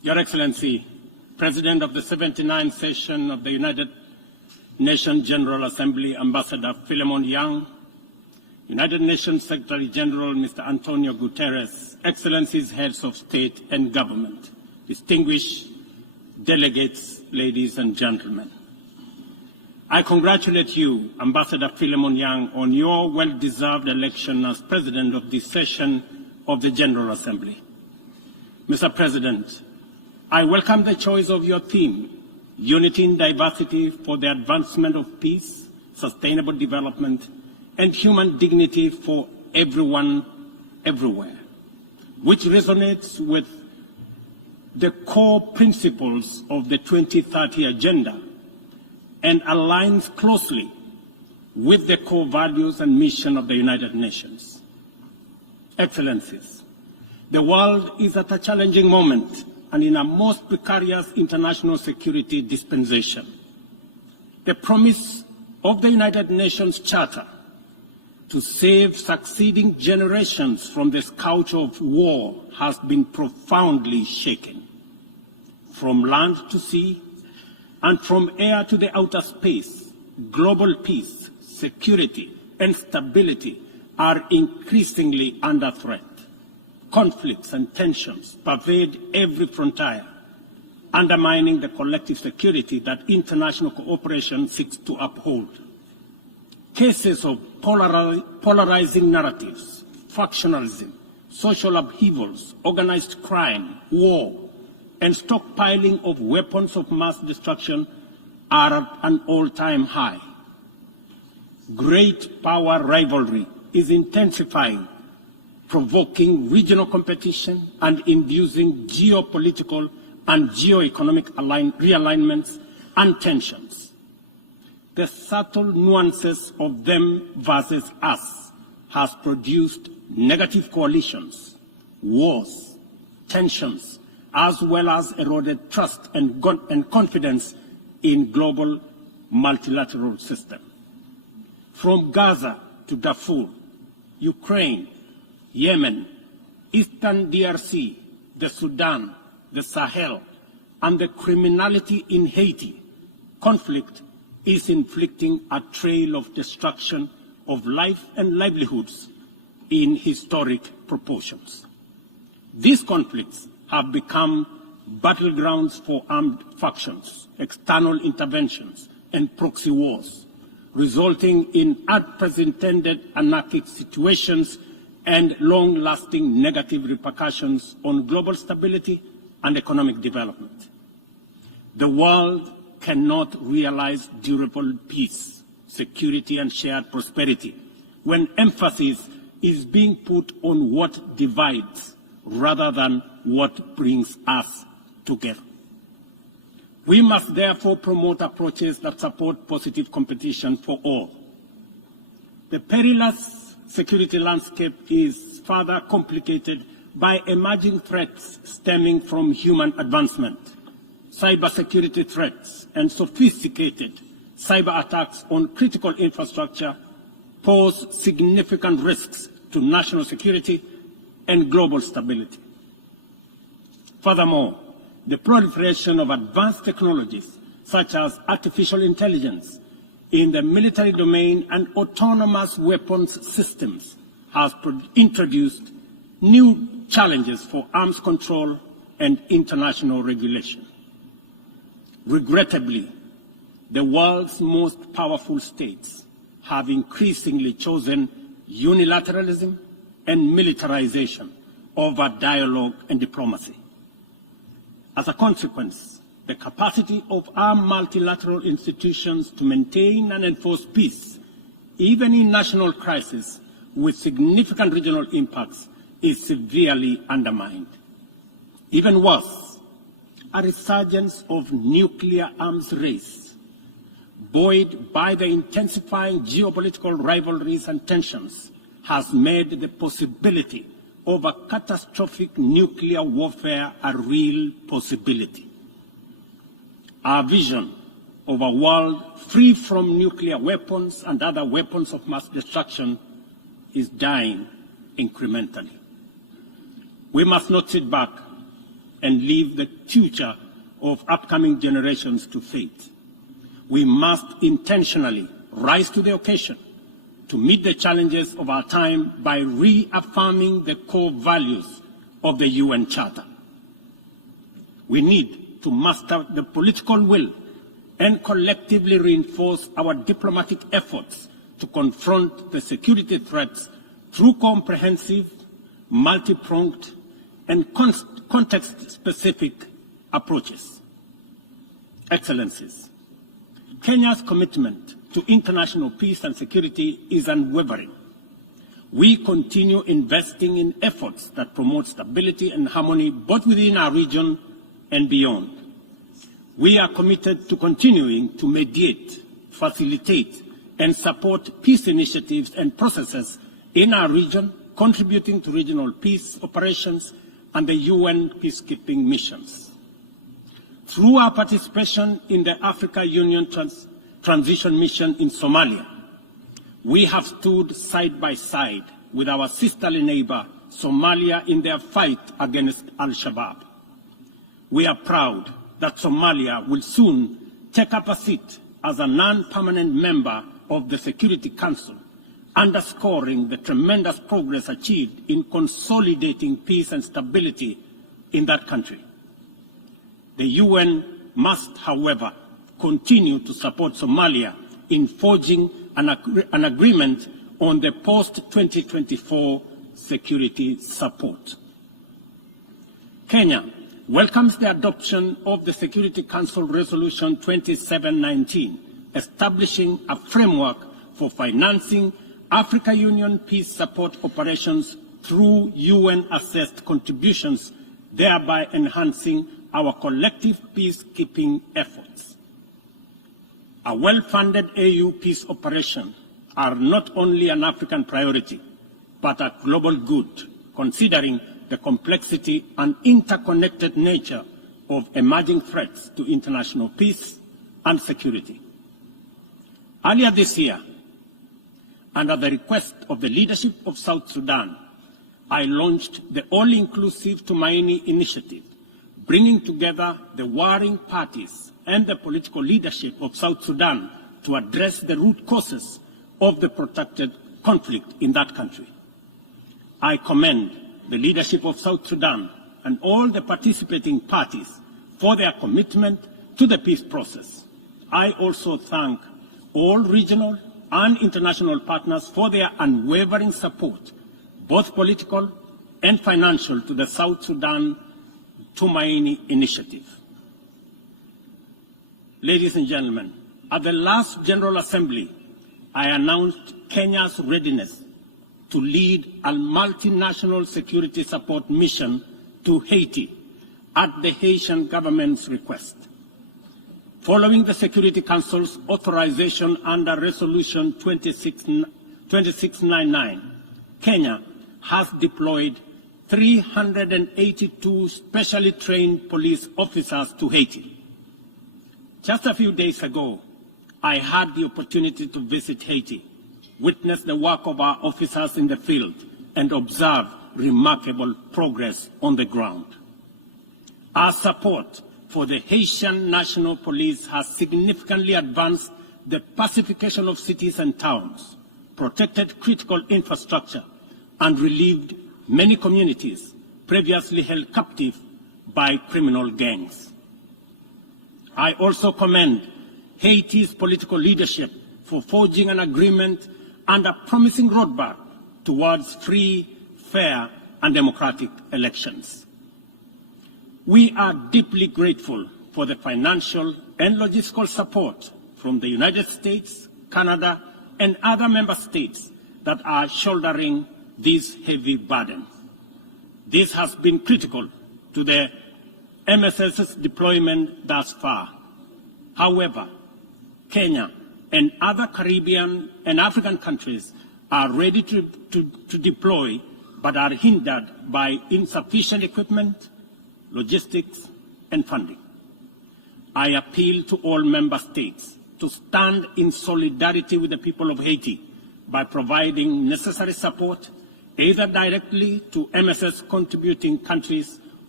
Your Excellency, President of the 79th session of the United Nations General Assembly, Ambassador Philemon Yang, United Nations Secretary General Mr. Antonio Guterres, Excellencies, Heads of State and Government, distinguished delegates, ladies and gentlemen. I congratulate you, Ambassador Philemon Yang, on your well-deserved election as President of this session of the General Assembly. Mr. President, I welcome the choice of your theme, Unity in Diversity for the Advancement of Peace, Sustainable Development, and Human Dignity for Everyone, Everywhere, which resonates with the core principles of the 2030 Agenda and aligns closely with the core values and mission of the United Nations. Excellencies, the world is at a challenging moment and in a most precarious international security dispensation. The promise of the United Nations Charter to save succeeding generations from the scourge of war has been profoundly shaken. From land to sea and from air to the outer space, global peace, security, and stability are increasingly under threat. Conflicts and tensions pervade every frontier, undermining the collective security that international cooperation seeks to uphold. Cases of polarizing narratives, factionalism, social upheavals, organized crime, war, and stockpiling of weapons of mass destruction are at an all-time high. Great power rivalry is intensifying, provoking regional competition and inducing geopolitical and geoeconomic realignments and tensions. The subtle nuances of them versus us has produced negative coalitions, wars, tensions, as well as eroded trust and confidence in global multilateral system. From Gaza to Darfur, Ukraine, Yemen, Eastern DRC, the Sudan, the Sahel, and the criminality in Haiti, conflict is inflicting a trail of destruction of life and livelihoods in historic proportions. These conflicts have become battlegrounds for armed factions, external interventions, and proxy wars, resulting in unprecedented anarchic situations and long-lasting negative repercussions on global stability and economic development. The world cannot realize durable peace, security, and shared prosperity when emphasis is being put on what divides rather than what brings us together. We must therefore promote approaches that support positive competition for all. The perilous security landscape is further complicated by emerging threats stemming from human advancement, cybersecurity threats, and sophisticated cyber attacks on critical infrastructure pose significant risks to national security and global stability. Furthermore, the proliferation of advanced technologies such as artificial intelligence in the military domain and autonomous weapons systems has introduced new challenges for arms control and international regulation. Regrettably, the world's most powerful states have increasingly chosen unilateralism and militarization over dialogue and diplomacy. As a consequence, the capacity of our multilateral institutions to maintain and enforce peace, even in national crises with significant regional impacts, is severely undermined. Even worse, a resurgence of nuclear arms race, buoyed by the intensifying geopolitical rivalries and tensions, has made the possibility of a catastrophic nuclear warfare a real possibility. Our vision of a world free from nuclear weapons and other weapons of mass destruction is dying incrementally. We must not sit back and leave the future of upcoming generations to fate. We must intentionally rise to the occasion to meet the challenges of our time by reaffirming the core values of the UN Charter. We need to muster the political will and collectively reinforce our diplomatic efforts to confront the security threats through comprehensive, multi-pronged, and context-specific approaches. Excellencies, Kenya's commitment to international peace and security is unwavering. We continue investing in efforts that promote stability and harmony both within our region and beyond. We are committed to continuing to mediate, facilitate, and support peace initiatives and processes in our region, contributing to regional peace operations and the UN peacekeeping missions. Through our participation in the Africa Union Transition Mission in Somalia, we have stood side by side with our sisterly neighbor, Somalia, in their fight against Al-Shabaab. We are proud that Somalia will soon take up a seat as a non-permanent member of the Security Council, underscoring the tremendous progress achieved in consolidating peace and stability in that country. The UN must, however, continue to support Somalia in forging an agreement on the post-2024 security support. Kenya welcomes the adoption of the Security Council Resolution 2719, establishing a framework for financing Africa Union peace support operations through UN-assessed contributions, thereby enhancing our collective peacekeeping efforts. A well-funded AU peace operation are not only an African priority, but a global good, considering the complexity and interconnected nature of emerging threats to international peace and security. Earlier this year, under the request of the leadership of South Sudan, I launched the All-Inclusive Tumaini Initiative, bringing together the warring parties and the political leadership of South Sudan to address the root causes of the protracted conflict in that country. I commend the leadership of South Sudan and all the participating parties for their commitment to the peace process. I also thank all regional and international partners for their unwavering support, both political and financial, to the South Sudan Tumaini Initiative. Ladies and gentlemen, at the last General Assembly, I announced Kenya's readiness to lead a multinational security support mission to Haiti at the Haitian government's request. Following the Security Council's authorization under Resolution 2699, Kenya has deployed 382 specially trained police officers to Haiti. Just a few days ago, I had the opportunity to visit Haiti, witness the work of our officers in the field, and observe remarkable progress on the ground. Our support for the Haitian National Police has significantly advanced the pacification of cities and towns, protected critical infrastructure, and relieved many communities previously held captive by criminal gangs. I also commend Haiti's political leadership for forging an agreement and a promising roadmap towards free, fair, and democratic elections. We are deeply grateful for the financial and logistical support from the United States, Canada, and other member states that are shouldering this heavy burden. This has been critical to the MSS's deployment thus far. However, Kenya and other Caribbean and African countries are ready to deploy, but are hindered by insufficient equipment, logistics, and funding. I appeal to all member states to stand in solidarity with the people of Haiti by providing necessary support, either directly to MSS contributing countries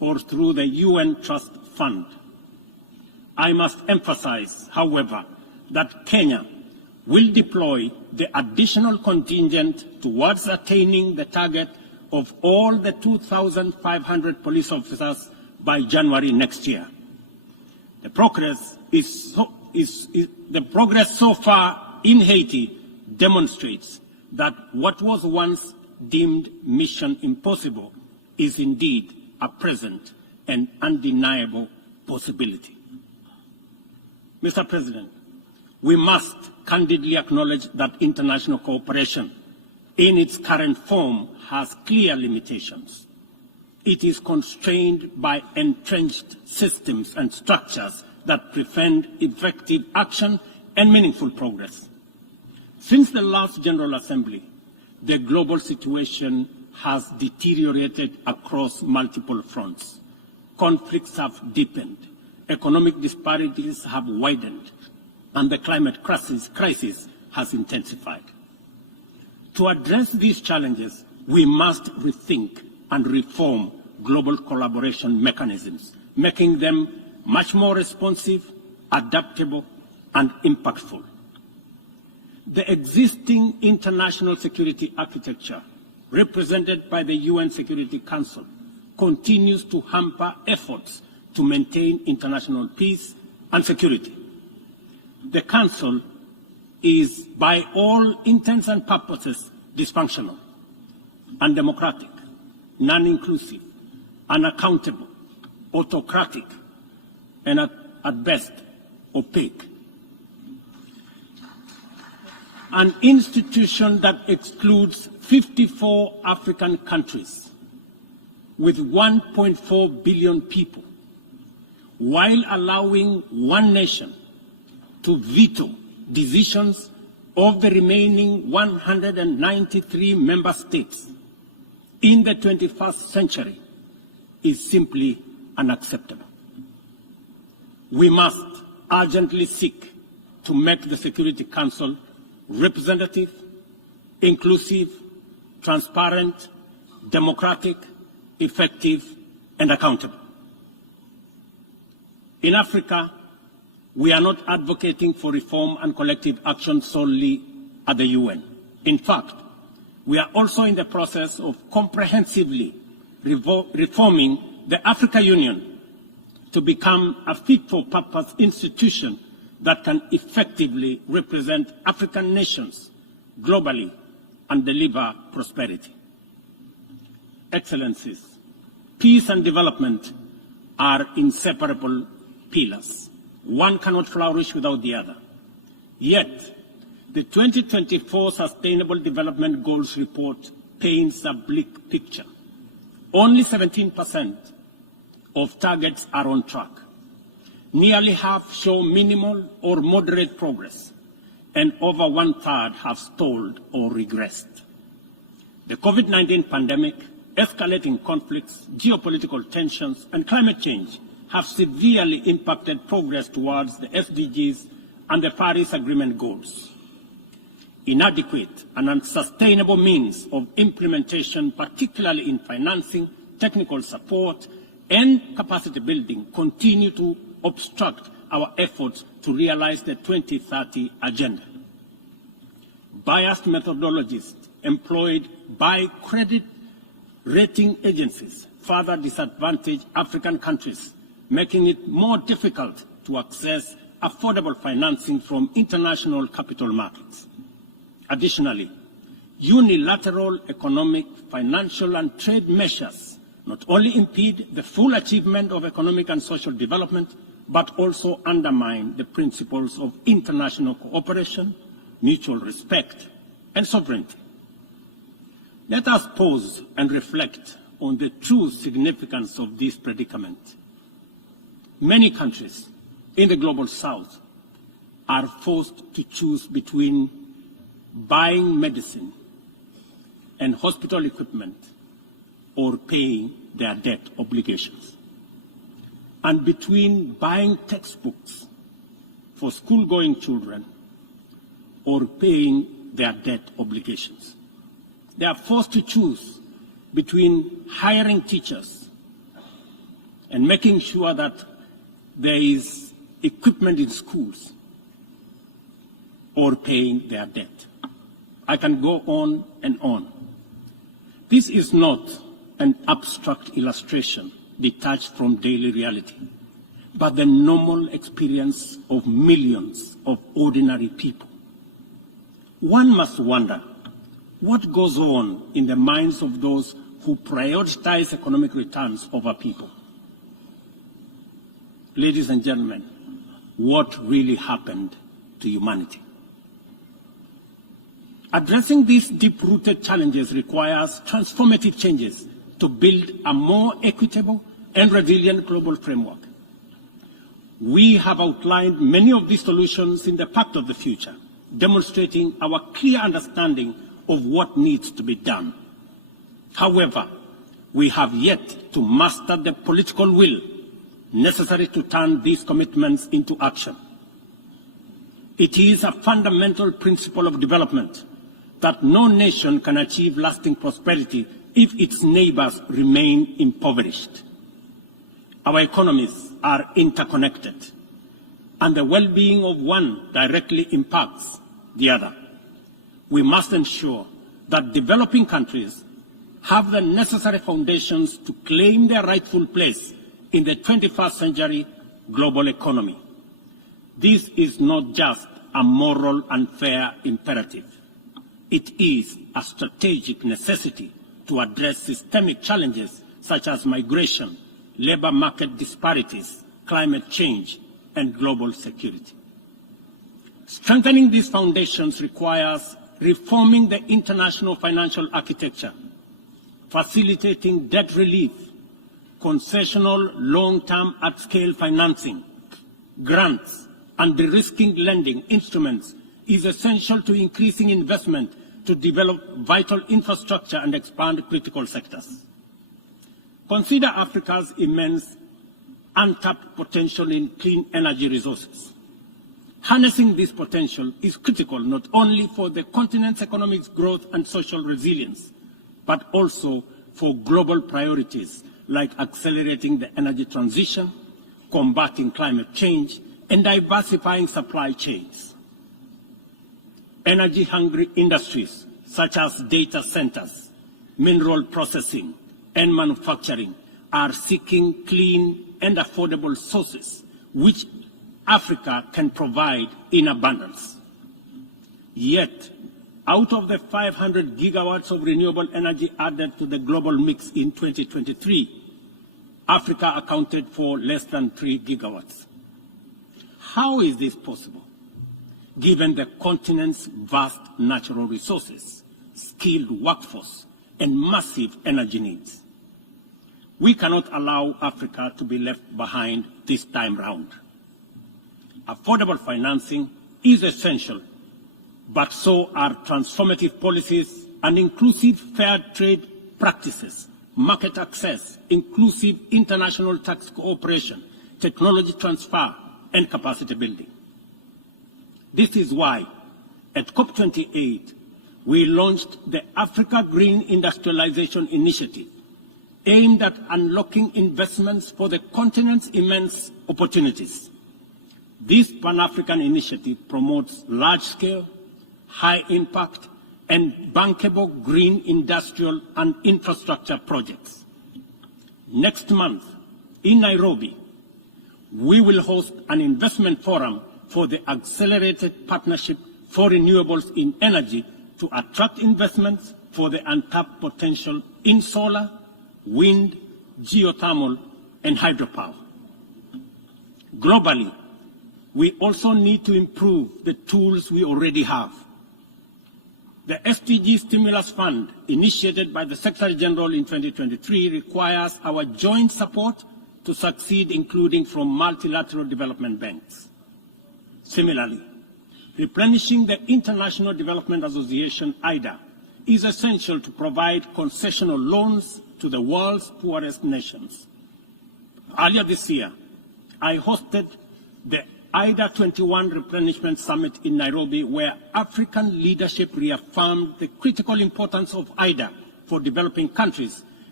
or through the UN Trust Fund. I must emphasize, however, that Kenya will deploy the additional contingent towards attaining the target of all the 2,500 police officers by January next year. The progress so far in Haiti demonstrates that what was once deemed mission impossible is indeed a present and undeniable possibility. Mr. President, we must candidly acknowledge that international cooperation in its current form has clear limitations. It is constrained by entrenched systems and structures that prevent effective action and meaningful progress. Since the last General Assembly, the global situation has deteriorated across multiple fronts. Conflicts have deepened, economic disparities have widened, and the climate crisis has intensified. To address these challenges, we must rethink and reform global collaboration mechanisms, making them much more responsive, adaptable, and impactful. The existing international security architecture, represented by the UN Security Council, continues to hamper efforts to maintain international peace and security. The Council is, by all intents and purposes, dysfunctional, undemocratic, non-inclusive, unaccountable, autocratic, and at best, opaque. An institution that excludes 54 African countries with 1.4 billion people, while allowing one nation to veto decisions of the remaining 193 member states in the 21st century is simply unacceptable. We must urgently seek to make the Security Council representative, inclusive, transparent, democratic, effective, and accountable. In Africa, we are not advocating for reform and collective action solely at the UN. In fact, we are also in the process of comprehensively reforming the African Union to become a fit-for-purpose institution that can effectively represent African nations globally and deliver prosperity. Excellencies, peace and development are inseparable pillars. One cannot flourish without the other. Yet, the 2024 Sustainable Development Goals report paints a bleak picture. Only 17% of targets are on track. Nearly half show minimal or moderate progress, and over one-third have stalled or regressed. The COVID-19 pandemic, escalating conflicts, geopolitical tensions, and climate change have severely impacted progress towards the SDGs and the Paris Agreement goals. Inadequate and unsustainable means of implementation, particularly in financing, technical support, and capacity building, continue to obstruct our efforts to realize the 2030 agenda. Biased methodologies employed by credit rating agencies further disadvantage African countries, making it more difficult to access affordable financing from international capital markets. Additionally, unilateral economic, financial, and trade measures not only impede the full achievement of economic and social development, but also undermine the principles of international cooperation, mutual respect, and sovereignty. Let us pause and reflect on the true significance of this predicament. Many countries in the global south are forced to choose between buying medicine and hospital equipment or paying their debt obligations, and between buying textbooks for school-going children or paying their debt obligations. They are forced to choose between hiring teachers and making sure that there is equipment in schools, or paying their debt. I can go on and on. This is not an abstract illustration detached from daily reality, but the normal experience of millions of ordinary people. One must wonder what goes on in the minds of those who prioritize economic returns over people. Ladies and gentlemen, what really happened to humanity? Addressing these deep-rooted challenges requires transformative changes to build a more equitable and resilient global framework. We have outlined many of these solutions in the Pact of the Future, demonstrating our clear understanding of what needs to be done. However, we have yet to master the political will necessary to turn these commitments into action. It is a fundamental principle of development that no nation can achieve lasting prosperity if its neighbors remain impoverished. Our economies are interconnected, and the well-being of one directly impacts the other. We must ensure that developing countries have the necessary foundations to claim their rightful place in the 21st century global economy. This is not just a moral and fair imperative. It is a strategic necessity to address systemic challenges such as migration, labor market disparities, climate change, and global security. Strengthening these foundations requires reforming the international financial architecture, facilitating debt relief, concessional long-term at-scale financing, grants, and de-risking lending instruments is essential to increasing investment to develop vital infrastructure and expand critical sectors. Consider Africa's immense untapped potential in clean energy resources. Harnessing this potential is critical not only for the continent's economic growth and social resilience, but also for global priorities like accelerating the energy transition, combating climate change, and diversifying supply chains. Energy-hungry industries such as data centers, mineral processing, and manufacturing are seeking clean and affordable sources which Africa can provide in abundance. Yet, out of the 500 gigawatts of renewable energy added to the global mix in 2023, Africa accounted for less than 3 gigawatts. How is this possible, given the continent's vast natural resources, skilled workforce, and massive energy needs? We cannot allow Africa to be left behind this time round. Affordable financing is essential, but so are transformative policies and inclusive fair trade practices, market access, inclusive international tax cooperation, technology transfer, and capacity building. This is why, at COP28, we launched the Africa Green Industrialization Initiative, aimed at unlocking investments for the continent's immense opportunities. This Pan-African initiative promotes large-scale, high-impact, and bankable green industrial and infrastructure projects. Next month, in Nairobi, we will host an investment forum for the Accelerated Partnership for Renewables in Energy to attract investments for the untapped potential in solar, wind, geothermal, and hydropower. Globally, we also need to improve the tools we already have. The SDG Stimulus Fund, initiated by the Secretary General in 2023, requires our joint support to succeed, including from multilateral development banks. Similarly, replenishing the International Development Association, IDA, is essential to provide concessional loans to the world's poorest nations. Earlier this year, I hosted the IDA 21 Replenishment Summit in Nairobi, where African leadership reaffirmed the critical importance of IDA for developing countries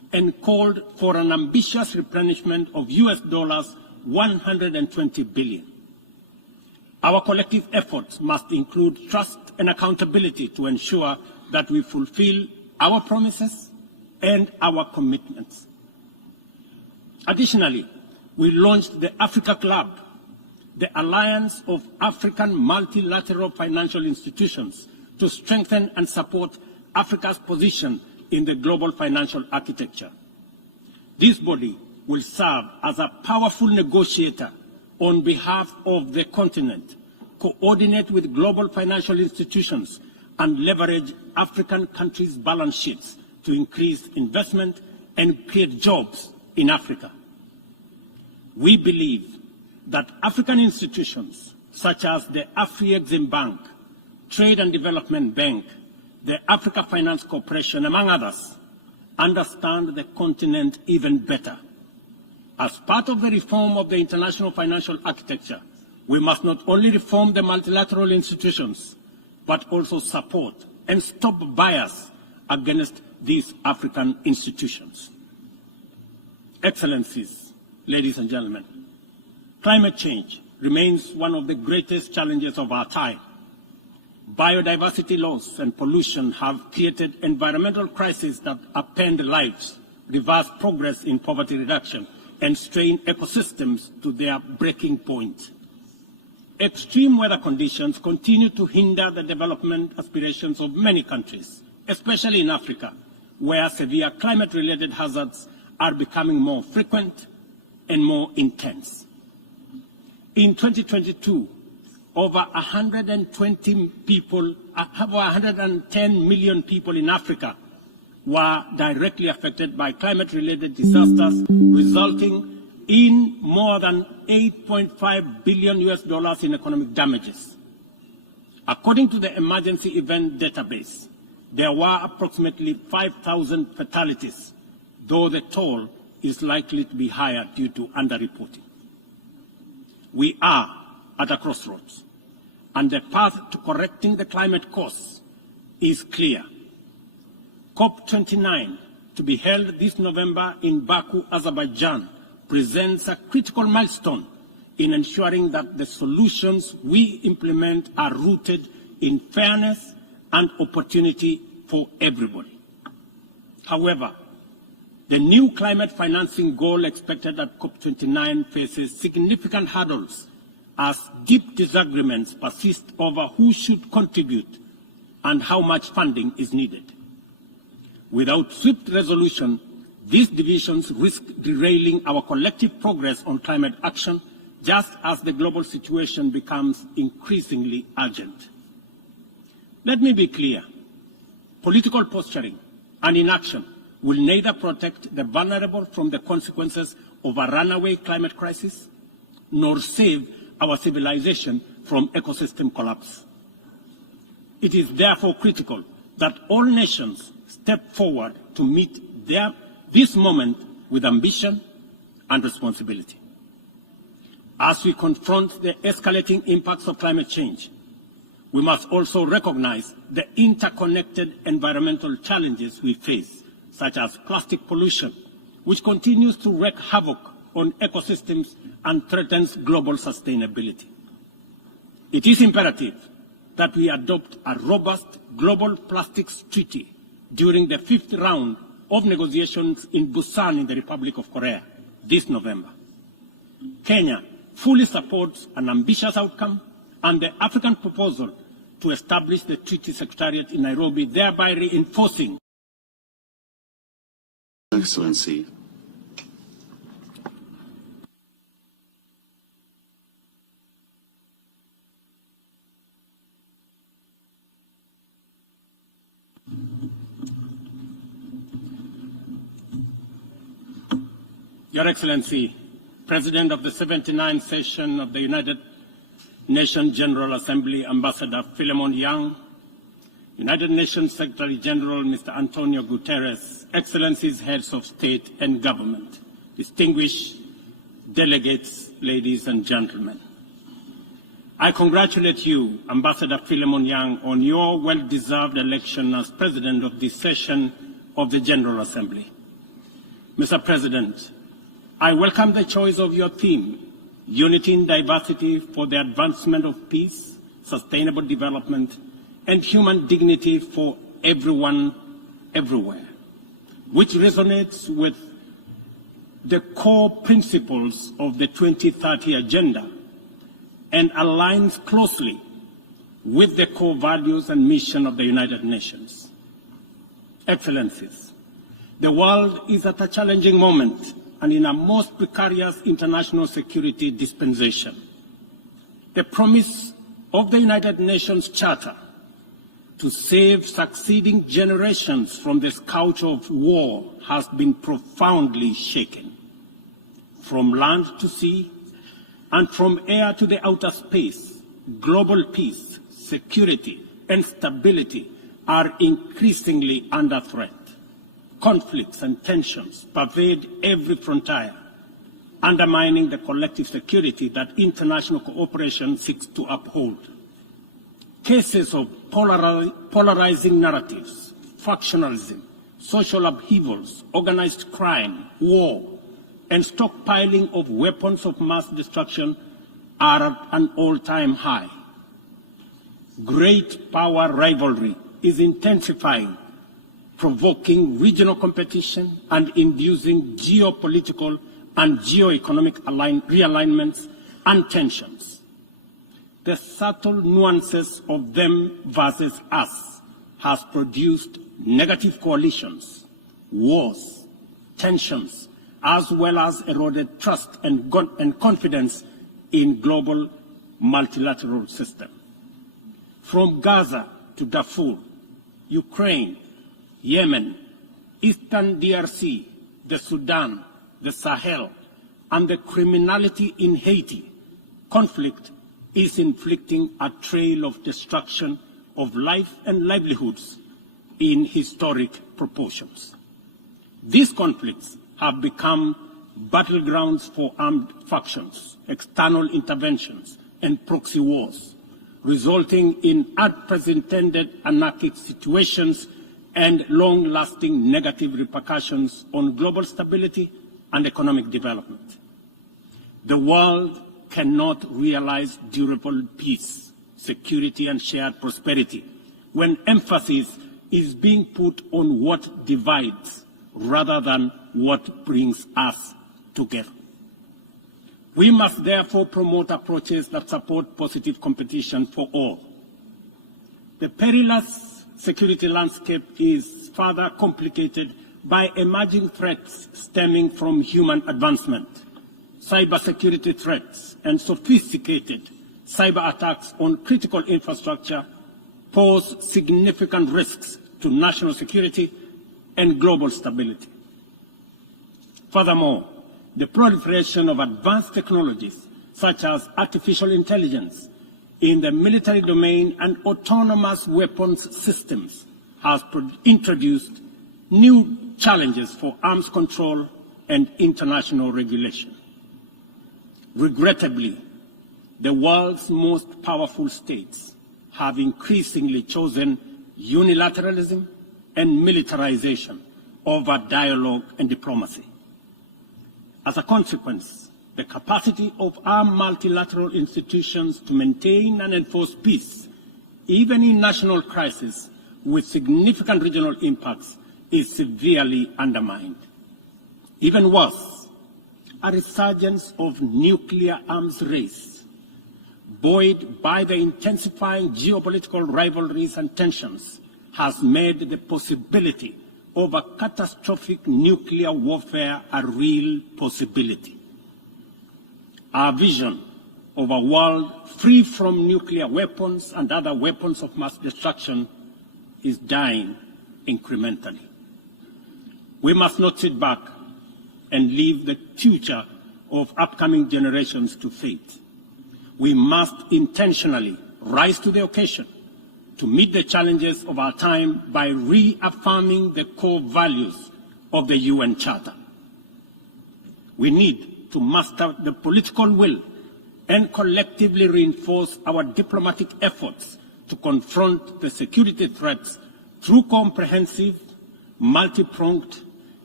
and called for an ambitious replenishment of US dollars 120 billion. Our collective efforts must include trust and accountability to ensure that we fulfill our promises and our commitments. Additionally, we launched the Africa Club, the alliance of African multilateral financial institutions, to strengthen and support Africa's position in the global financial architecture. This body will serve as a powerful negotiator on behalf of the continent, coordinate with global financial institutions, and leverage African countries' balance sheets to increase investment and create jobs in Africa. We believe that African institutions such as the Afri-Exim Bank, Trade and Development Bank, the Africa Finance Corporation, among others, understand the continent even better. As part of the reform of the international financial architecture, we must not only reform the multilateral institutions, but also support and stop bias against these African institutions. Excellencies, ladies and gentlemen, climate change remains one of the greatest challenges of our time. Biodiversity loss and pollution have created environmental crises that upend lives, reverse progress in poverty reduction, and strain ecosystems to their breaking point. Extreme weather conditions continue to hinder the development aspirations of many countries, especially in Africa, where severe climate-related hazards are becoming more frequent and more intense. In 2022, over 110 million people in Africa were directly affected by climate-related disasters, resulting in more than $8.5 billion in economic damages. According to the Emergency Event Database, there were approximately 5,000 fatalities, though the toll is likely to be higher due to underreporting. We are at a crossroads, and the path to correcting the climate course is clear. COP29, to be held this November in Baku, Azerbaijan, presents a critical milestone in ensuring that the solutions we implement are rooted in fairness and opportunity for everybody. However, the new climate financing goal expected at COP29 faces significant hurdles as deep disagreements persist over who should contribute and how much funding is needed. Without swift resolution, these divisions risk derailing our collective progress on climate action, just as the global situation becomes increasingly urgent. Let me be clear. Political posturing and inaction will neither protect the vulnerable from the consequences of a runaway climate crisis, nor save our civilization from ecosystem collapse. It is therefore critical that all nations step forward to meet this moment with ambition and responsibility. As we confront the escalating impacts of climate change, we must also recognize the interconnected environmental challenges we face, such as plastic pollution, which continues to wreak havoc on ecosystems and threatens global sustainability. It is imperative that we adopt a robust global plastics treaty during the 5th round of negotiations in Busan in the Republic of Korea this November. Kenya fully supports an ambitious outcome and the African proposal to establish the Treaty Secretariat in Nairobi, thereby reinforcing. Excellency. Your Excellency, President of the 79th session of the United Nations General Assembly, Ambassador Philemon Yang, United Nations Secretary General Mr. Antonio Guterres, Excellencies, Heads of State and Government, distinguished delegates, ladies and gentlemen. I congratulate you, Ambassador Philemon Yang, on your well-deserved election as President of this session of the General Assembly. Mr. President, I welcome the choice of your theme, Unity in Diversity for the Advancement of Peace, Sustainable Development, and Human Dignity for Everyone, Everywhere, which resonates with the core principles of the 2030 Agenda and aligns closely with the core values and mission of the United Nations. Excellencies, the world is at a challenging moment and in a most precarious international security dispensation. The promise of the United Nations Charter to save succeeding generations from the scourge of war has been profoundly shaken. From land to sea and from air to the outer space, global peace, security, and stability are increasingly under threat. Conflicts and tensions pervade every frontier, undermining the collective security that international cooperation seeks to uphold. Cases of polarizing narratives, factionalism, social upheavals, organized crime, war, and stockpiling of weapons of mass destruction are at an all-time high. Great power rivalry is intensifying, provoking regional competition and inducing geopolitical and geoeconomic realignments and tensions. The subtle nuances of them versus us has produced negative coalitions, wars, tensions, as well as eroded trust and confidence in global multilateral system. From Gaza to Darfur, Ukraine, Yemen, Eastern DRC, the Sudan, the Sahel, and the criminality in Haiti, conflict is inflicting a trail of destruction of life and livelihoods in historic proportions. These conflicts have become battlegrounds for armed factions, external interventions, and proxy wars, resulting in unprecedented anarchic situations and long-lasting negative repercussions on global stability and economic development. The world cannot realize durable peace, security, and shared prosperity when emphasis is being put on what divides rather than what brings us together. We must therefore promote approaches that support positive competition for all. The perilous security landscape is further complicated by emerging threats stemming from human advancement, cybersecurity threats, and sophisticated cyber attacks on critical infrastructure pose significant risks to national security and global stability. Furthermore, the proliferation of advanced technologies such as artificial intelligence in the military domain and autonomous weapons systems has introduced new challenges for arms control and international regulation. Regrettably, the world's most powerful states have increasingly chosen unilateralism and militarization over dialogue and diplomacy. As a consequence, the capacity of our multilateral institutions to maintain and enforce peace, even in national crises with significant regional impacts, is severely undermined. Even worse, a resurgence of nuclear arms race, buoyed by the intensifying geopolitical rivalries and tensions, has made the possibility of a catastrophic nuclear warfare a real possibility. Our vision of a world free from nuclear weapons and other weapons of mass destruction is dying incrementally. We must not sit back and leave the future of upcoming generations to fate. We must intentionally rise to the occasion to meet the challenges of our time by reaffirming the core values of the UN Charter. We need to muster the political will and collectively reinforce our diplomatic efforts to confront the security threats through comprehensive, multi-pronged,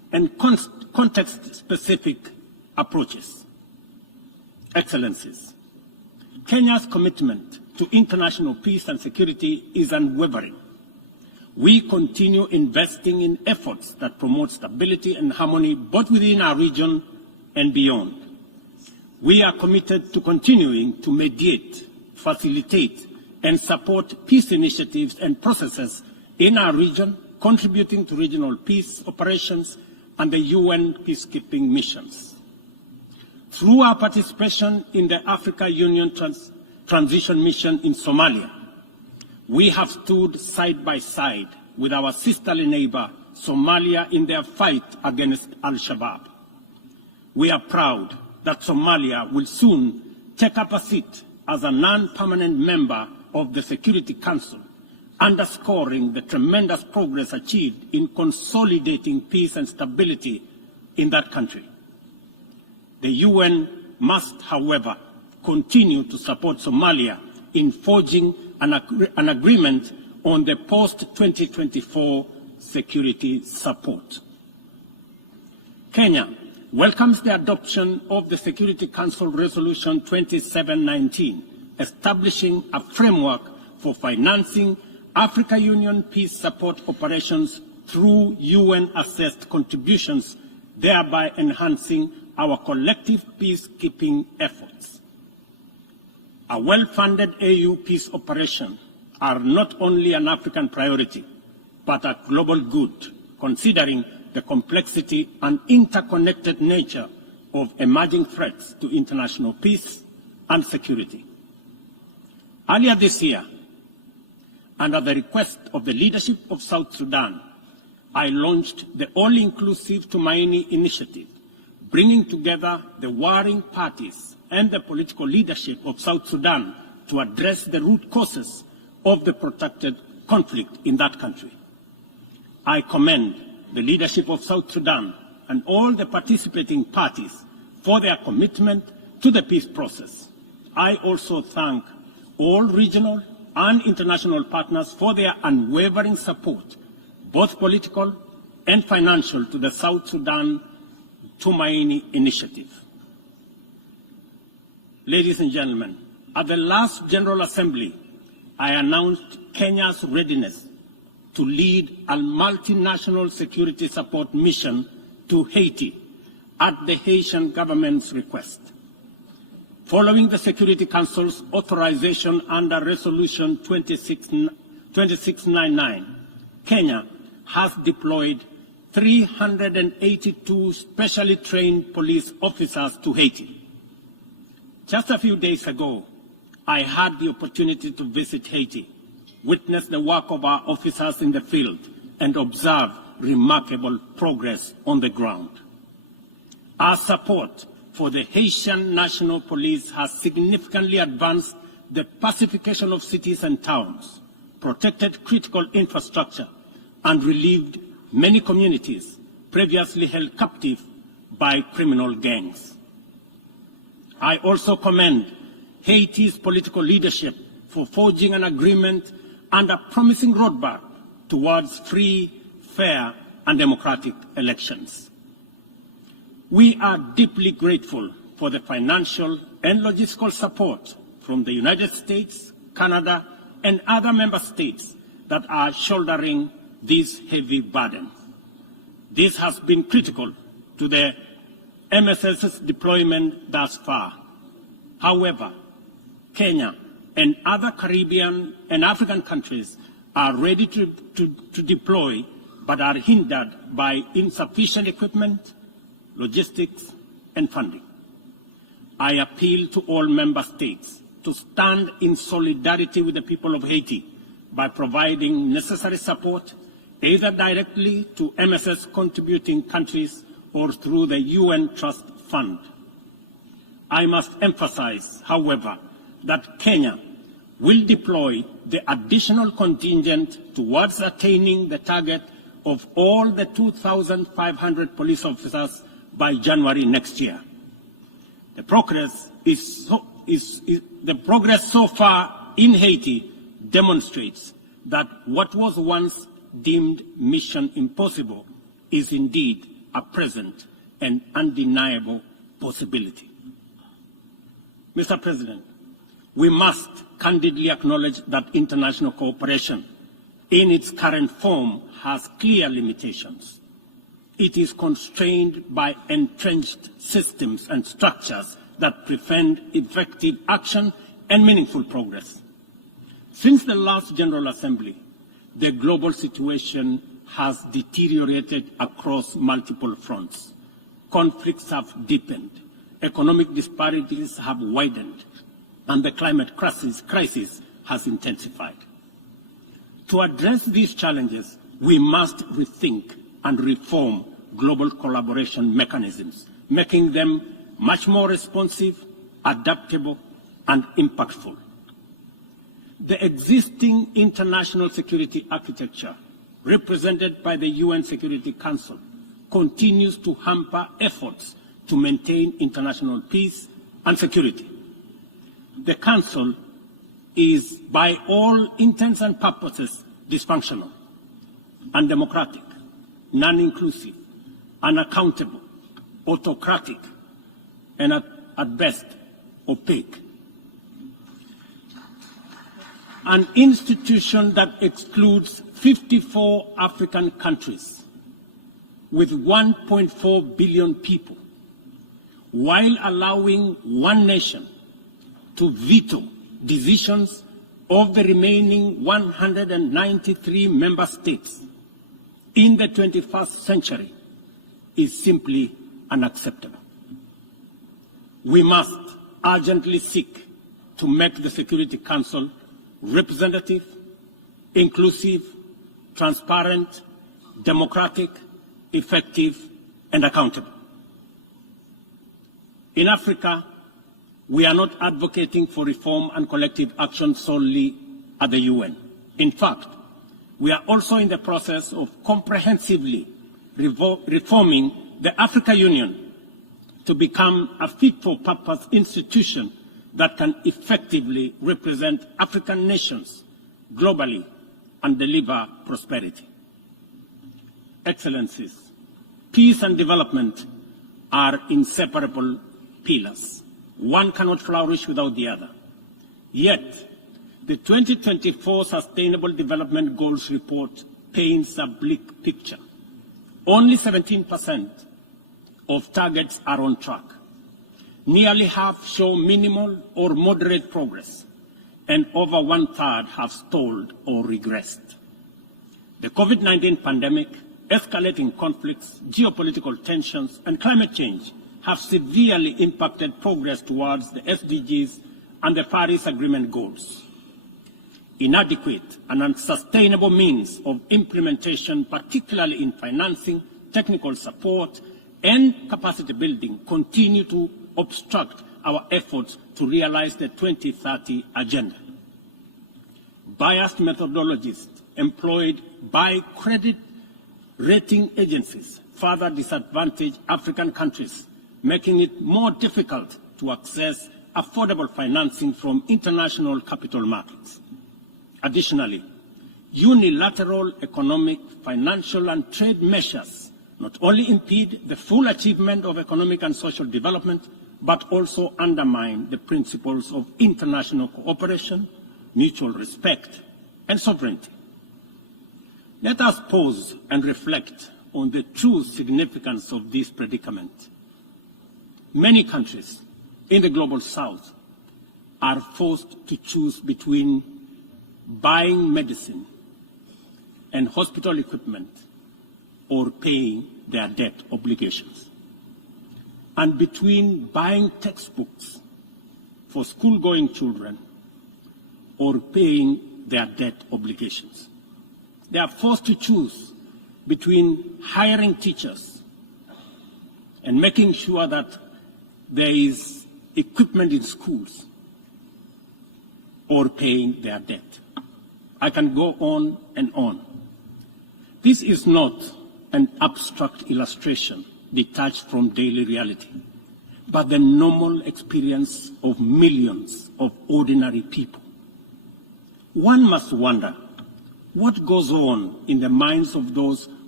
and context-specific approaches. Excellencies, Kenya's commitment to international peace and security is unwavering. We continue investing in efforts that promote stability and harmony both within our region and beyond. We are committed to continuing to mediate, facilitate, and support peace initiatives and processes in our region, contributing to regional peace operations and the UN peacekeeping missions. Through our participation in the Africa Union Transition Mission in Somalia, we have stood side by side with our sisterly neighbor, Somalia, in their fight against Al-Shabaab. We are proud that Somalia will soon take up a seat as a non-permanent member of the Security Council, underscoring the tremendous progress achieved in consolidating peace and stability in that country. The UN must, however, continue to support Somalia in forging an agreement on the post-2024 security support. Kenya welcomes the adoption of the Security Council Resolution 2719, establishing a framework for financing Africa Union peace support operations through UN-assessed contributions, thereby enhancing our collective peacekeeping efforts. A well-funded AU peace operation are not only an African priority, but a global good, considering the complexity and interconnected nature of emerging threats to international peace and security. Earlier this year, and at the request of the leadership of South Sudan, I launched the all-inclusive Tumaini initiative, bringing together the warring parties and the political leadership of South Sudan to address the root causes of the protracted conflict in that country. I commend the leadership of South Sudan and all the participating parties for their commitment to the peace process. I also thank all regional and international partners for their unwavering support, both political and financial, to the South Sudan Tumaini initiative. Ladies and gentlemen, at the last General Assembly, I announced Kenya's readiness to lead a multinational security support mission to Haiti at the Haitian government's request. Following the Security Council's authorization under Resolution 2699, Kenya has deployed 382 specially trained police officers to Haiti. Just a few days ago, I had the opportunity to visit Haiti, witness the work of our officers in the field, and observe remarkable progress on the ground. Our support for the Haitian National Police has significantly advanced the pacification of cities and towns, protected critical infrastructure, and relieved many communities previously held captive by criminal gangs. I also commend Haiti's political leadership for forging an agreement and a promising roadmap towards free, fair, and democratic elections. We are deeply grateful for the financial and logistical support from the United States, Canada, and other member states that are shouldering this heavy burden. This has been critical to the MSS's deployment thus far. However, Kenya and other Caribbean and African countries are ready to deploy, but are hindered by insufficient equipment, logistics, and funding. I appeal to all member states to stand in solidarity with the people of Haiti by providing necessary support, either directly to MSS contributing countries or through the UN Trust Fund. I must emphasize, however, that Kenya will deploy the additional contingent towards attaining the target of all the 2,500 police officers by January next year. The progress so far in Haiti demonstrates that what was once deemed mission impossible is indeed a present and undeniable possibility. Mr. President, we must candidly acknowledge that international cooperation in its current form has clear limitations. It is constrained by entrenched systems and structures that prevent effective action and meaningful progress. Since the last General Assembly, the global situation has deteriorated across multiple fronts. Conflicts have deepened, economic disparities have widened, and the climate crisis has intensified. To address these challenges, we must rethink and reform global collaboration mechanisms, making them much more responsive, adaptable, and impactful. The existing international security architecture, represented by the UN Security Council, continues to hamper efforts to maintain international peace and security. The Council is, by all intents and purposes, dysfunctional, undemocratic, non-inclusive, unaccountable, autocratic, and at best, opaque. An institution that excludes 54 African countries with 1.4 billion people, while allowing one nation to veto decisions of the remaining 193 member states in the 21st century, is simply unacceptable. We must urgently seek to make the Security Council representative, inclusive, transparent, democratic, effective, and accountable. In Africa, we are not advocating for reform and collective action solely at the UN. In fact, we are also in the process of comprehensively reforming the African Union to become a fit-for-purpose institution that can effectively represent African nations globally and deliver prosperity. Excellencies, peace and development are inseparable pillars. One cannot flourish without the other. Yet, the 2024 Sustainable Development Goals report paints a bleak picture. Only 17% of targets are on track. Nearly half show minimal or moderate progress, and over one-third have stalled or regressed. The COVID-19 pandemic, escalating conflicts, geopolitical tensions, and climate change have severely impacted progress towards the SDGs and the Paris Agreement goals. Inadequate and unsustainable means of implementation, particularly in financing, technical support, and capacity building, continue to obstruct our efforts to realize the 2030 agenda. Biased methodologies employed by credit rating agencies further disadvantage African countries, making it more difficult to access affordable financing from international capital markets. Additionally, unilateral economic, financial, and trade measures not only impede the full achievement of economic and social development, but also undermine the principles of international cooperation, mutual respect, and sovereignty. Let us pause and reflect on the true significance of this predicament. Many countries in the global south are forced to choose between buying medicine and hospital equipment or paying their debt obligations, and between buying textbooks for school-going children or paying their debt obligations. They are forced to choose between hiring teachers and making sure that there is equipment in schools or paying their debt. I can go on and on. This is not an abstract illustration detached from daily reality, but the normal experience of millions of ordinary people. One must wonder what goes on in the minds of those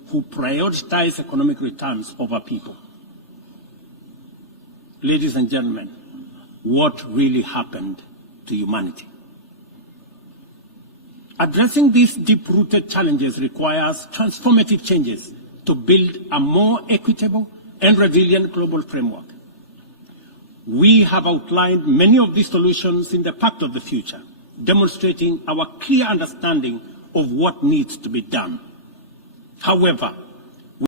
who prioritize economic returns over people. Ladies and gentlemen, what really happened to humanity? Addressing these deep-rooted challenges requires transformative changes to build a more equitable and resilient global framework. We have outlined many of these solutions in the Pact of the Future, demonstrating our clear understanding of what needs to be done. However,